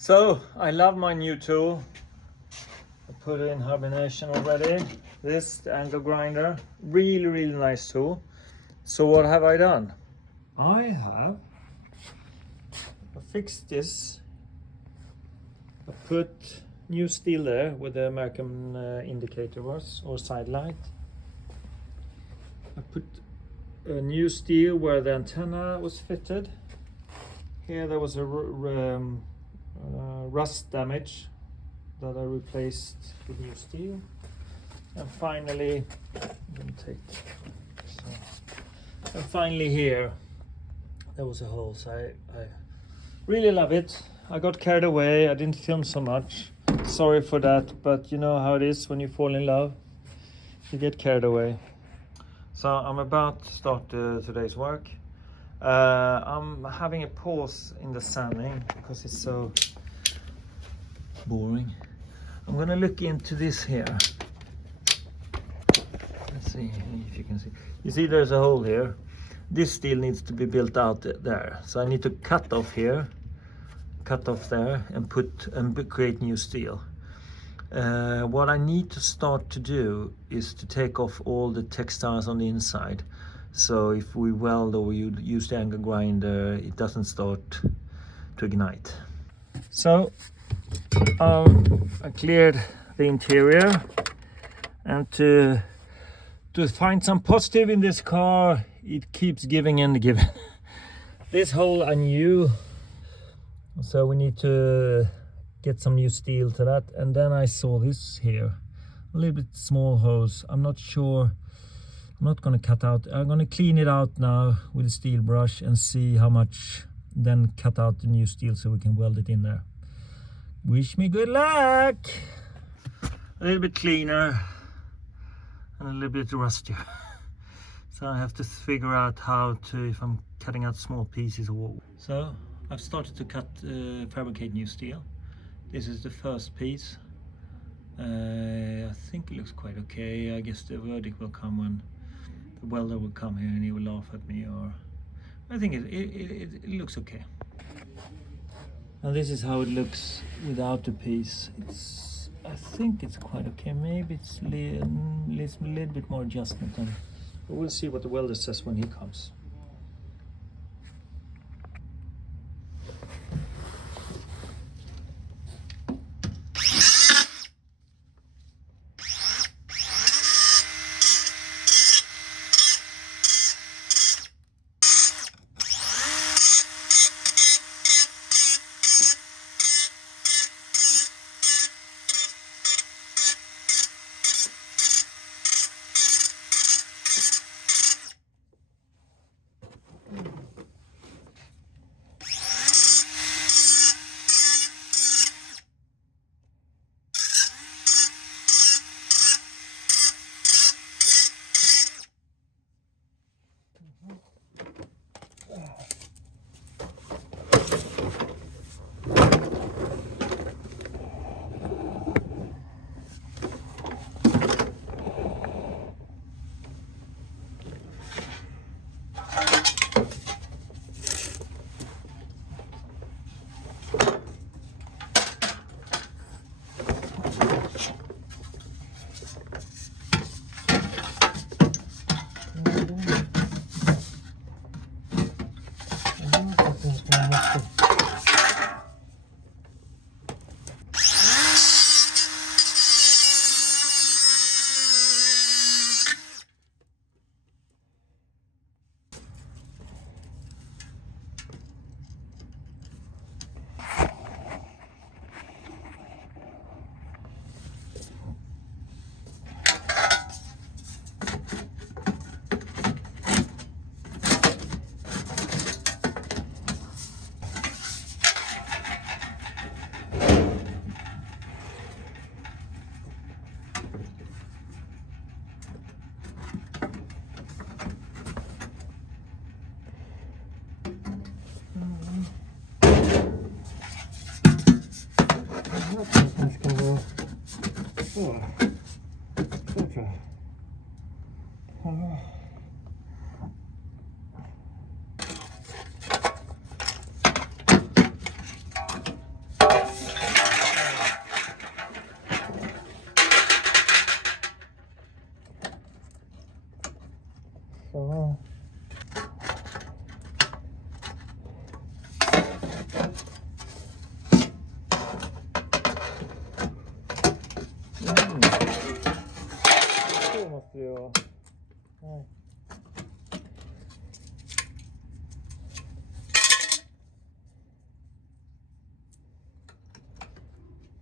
So I love my new tool. I put it in hibernation already. This, the angle grinder, really nice tool. So what have I done? I fixed this. I put new steel there where the American indicator was, or side light. I put a new steel where the antenna was fitted. Here there was a rust damage that I replaced with new steel. And finally, I'm gonna take so. And finally here, there was a hole. So I really love it. I got carried away. I didn't film so much. Sorry for that, but you know how it is when you fall in love. You get carried away. So I'm about to start today's work. I'm having a pause in the sanding because it's so boring. I'm gonna look into this here. Let's see if you can see. You see there's a hole here. This steel needs to be built out there. So I need to cut off here, cut off there, and create new steel. What I need to start to do is to take off all the textiles on the inside. So if we weld or we use the angle grinder, it doesn't start to ignite. So I cleared the interior, and to find some positive in this car, it keeps giving and giving. This hole I knew, so we need to get some new steel to that. And then I saw this here, a little bit small holes. I'm not sure. I'm not going to cut out. I'm going to clean it out now with a steel brush and see how much, then cut out the new steel so we can weld it in there. Wish me good luck. A little bit cleaner and a little bit rustier. So I have to figure out how to, if I'm cutting out small pieces or what. So I've started to fabricate new steel. This is the first piece. I think it looks quite okay. I guess the verdict will come when the welder will come here and he will laugh at me, or I think it looks okay. And this is how it looks without the piece. I think it's quite okay. Maybe it's a little bit more adjustment, but we'll see what the welder says when he comes.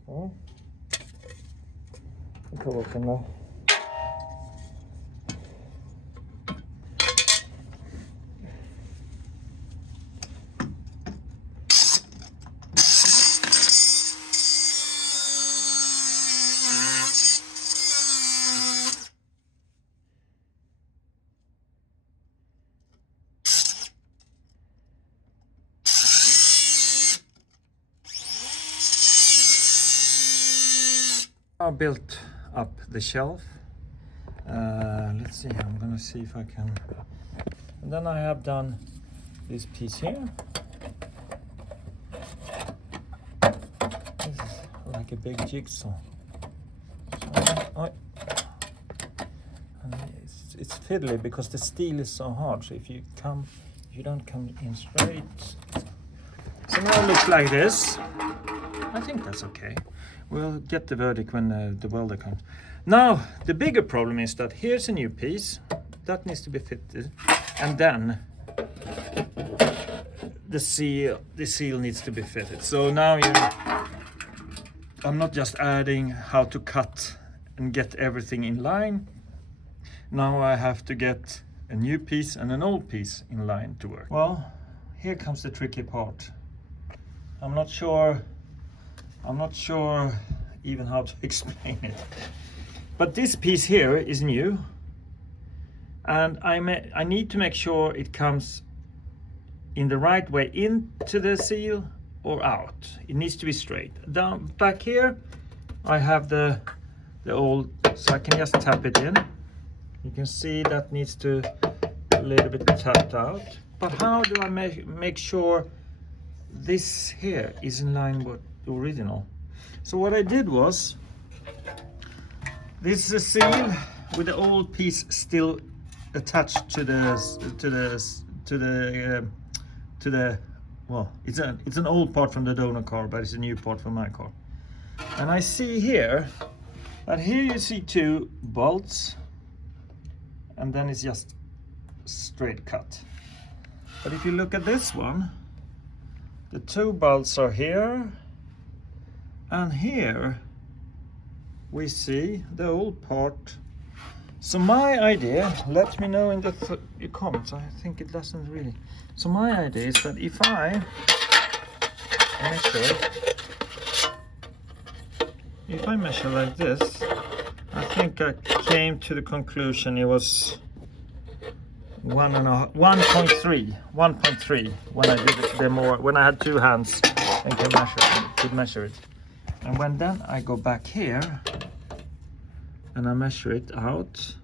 Ja. Vi tar bort den där. I built up the shelf. Let's see, I'm gonna see if I can. And then I have done this piece here. This is like a big jigsaw. So, and it's fiddly because the steel is so hard. So if you don't come in straight. So now it looks like this. I think that's okay. We'll get the verdict when the welder comes. Now, the bigger problem is that here's a new piece that needs to be fitted, and then the seal needs to be fitted. So now I'm not just adding how to cut and get everything in line. Now I have to get a new piece and an old piece in line to work. Well, here comes the tricky part. I'm not sure even how to explain it. But this piece here is new, and I need to make sure it comes in the right way into the seal or out. It needs to be straight. Down back here, I have the old, so I can just tap it in. You can see that needs to a little bit tapped out. But how do I make sure this here is in line with the original? So what I did was, this is a seal with the old piece still attached to the well, it's an old part from the donor car, but it's a new part from my car. And I see here that here you see two bolts, and then it's just straight cut. But if you look at this one, the two bolts are here, and here we see the old part. So my idea, let me know in the comments, I think it doesn't really. So my idea is that if I measure like this, I think I came to the conclusion it was 1.3 when I did it when I had two hands and could measure it. And when then I go back here and I measure it out,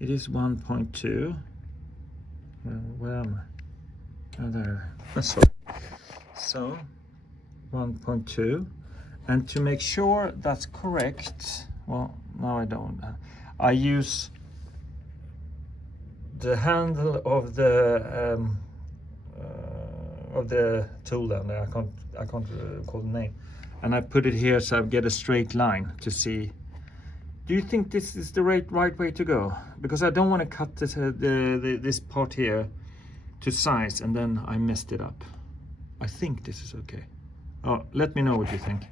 it is 1.2. Where am I? Oh, there. Sorry. So 1.2, and to make sure that's correct, well, now I don't. I use the handle of the tool down there. I can't call the name. And I put it here so I get a straight line to see. Do you think this is the right way to go? Because I don't want to cut this part here to size and then I messed it up. I think this is okay. Oh, let me know what you think.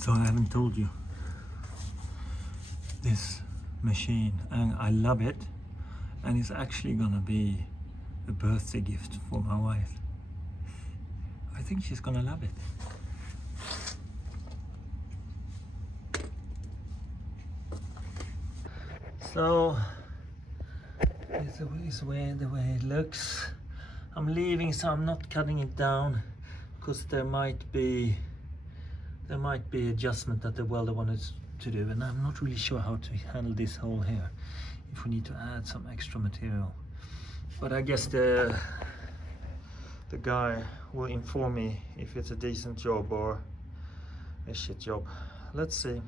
So I haven't told you this machine, and I love it, and it's actually gonna be a birthday gift for my wife. I think she's gonna love it. So this is the way it looks. I'm leaving, so I'm not cutting it down because there might be there might be adjustment that the welder wanted to do, and I'm not really sure how to handle this hole here, if we need to add some extra material. But I guess the guy will inform me if it's a decent job or a shit job. Let's see.